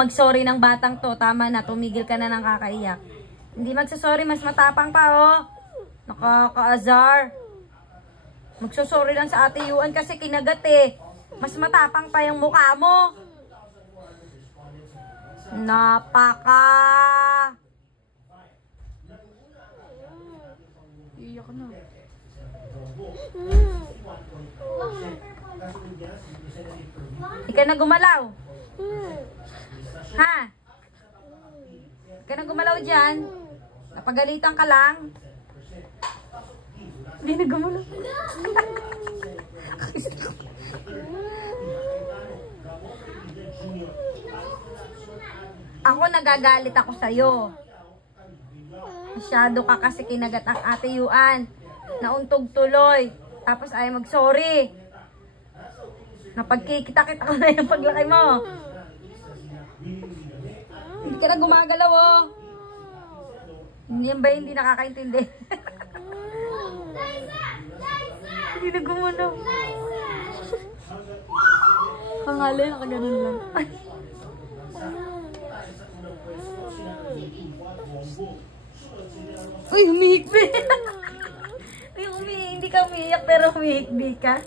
mag-sorry ng batang to. Tama na, tumigil ka na ng kakaiyak. Hindi magsasorry, mas matapang pa, oh. Nakaka-azar. Magsasorry lang sa ate Yuan kasi kinagat eh. Mas matapang pa yung mukha mo. Napaka. Iyak na. Hindi ka na gumalaw. Ha? Hindi ka na gumalaw dyan. Napagalitan ka lang. Hindi na gumalaw. Ako nagagalit ako sa'yo. Masyado ka kasi kinagat ang ate Yuan. Nauntog tuloy. Tapos ay mag-sorry. Napagkikita-kita ko na yung paglaki mo. Hindi ka na gumagalaw, oh. Yan ba hindi nakakaintindi? Hindi na gumalaw. Kangali, nakaganon lang. Uy, humihikbi. Uy, hindi ka umiyak pero humihikbi ka.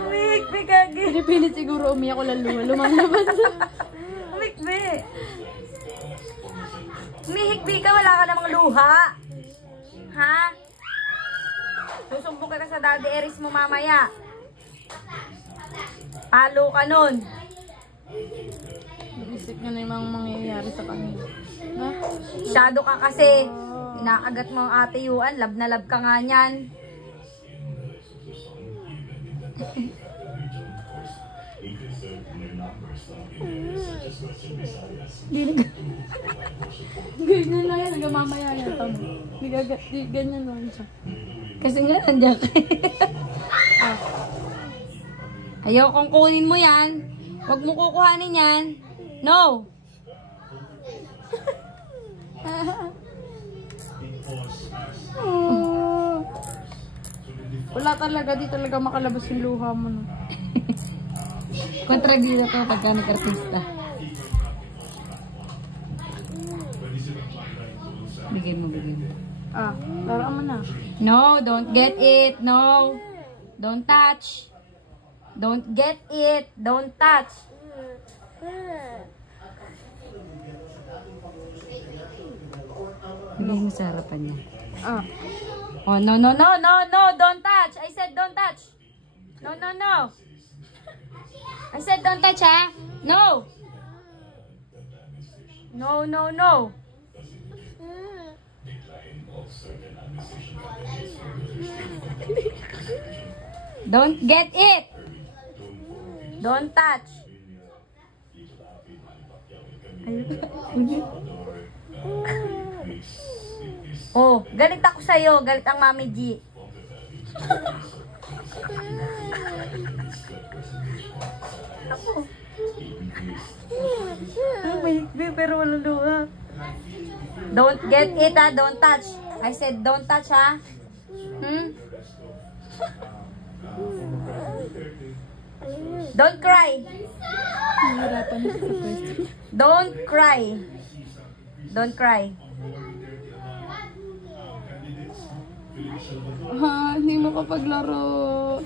Humihikbi ka. Pinipilit siguro umiyak ko lang lumalabas. Humihikbi. Humihikbi ka, wala ka namang luha. Ha? Susumbong ka sa Daddy Eris mo mamaya. Palo ka nun. Isip niya na yung mga mangyayari sa kanila. Ha? Masyado ka kasi. Inaagat mo ang ate Yuan. Love na love ka nga niyan. Ganyan lang yan. Mamaya yata mo. Ganyan lang siya. Kasi nga nandiyan ka. Ayaw kong kunin mo yan. Huwag mo kukuhanin yan. No! Wala talaga. Di talaga makalabas yung luha mo. No? Kontrabida to pagka nag-artista. Bigay mo, bigay mo. Ah, laraan mo na. No, don't get it. No. Don't touch. Don't get it. Don't touch. Bigay mo sa harapan niya. Ah. Oh, no, no, no, no, no. Don't touch. I said don't touch. No, no, no. I said don't touch, ha? No. No, no, no. Don't get it. Don't touch. Oh, galit ako sa'yo. Galit ang Mami G. Ako. Pero wala luha. Don't get it, ha? Don't touch. I said don't touch, ha? Don't cry. Don't cry. Don't cry. Ha, hindi mo kapaglaro.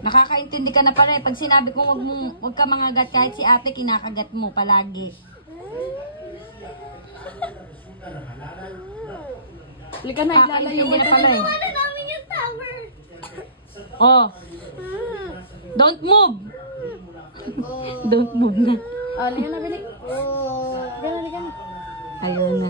Nakakaintindi ka na pala eh. Pag sinabi kong wag ka mangagat kahit si ate, kinakagat mo palagi. Halika na, iglalayo mo na pala eh. Oh. Don't move. Don't move na. Halika na, bilik. Halika na. Ayun na.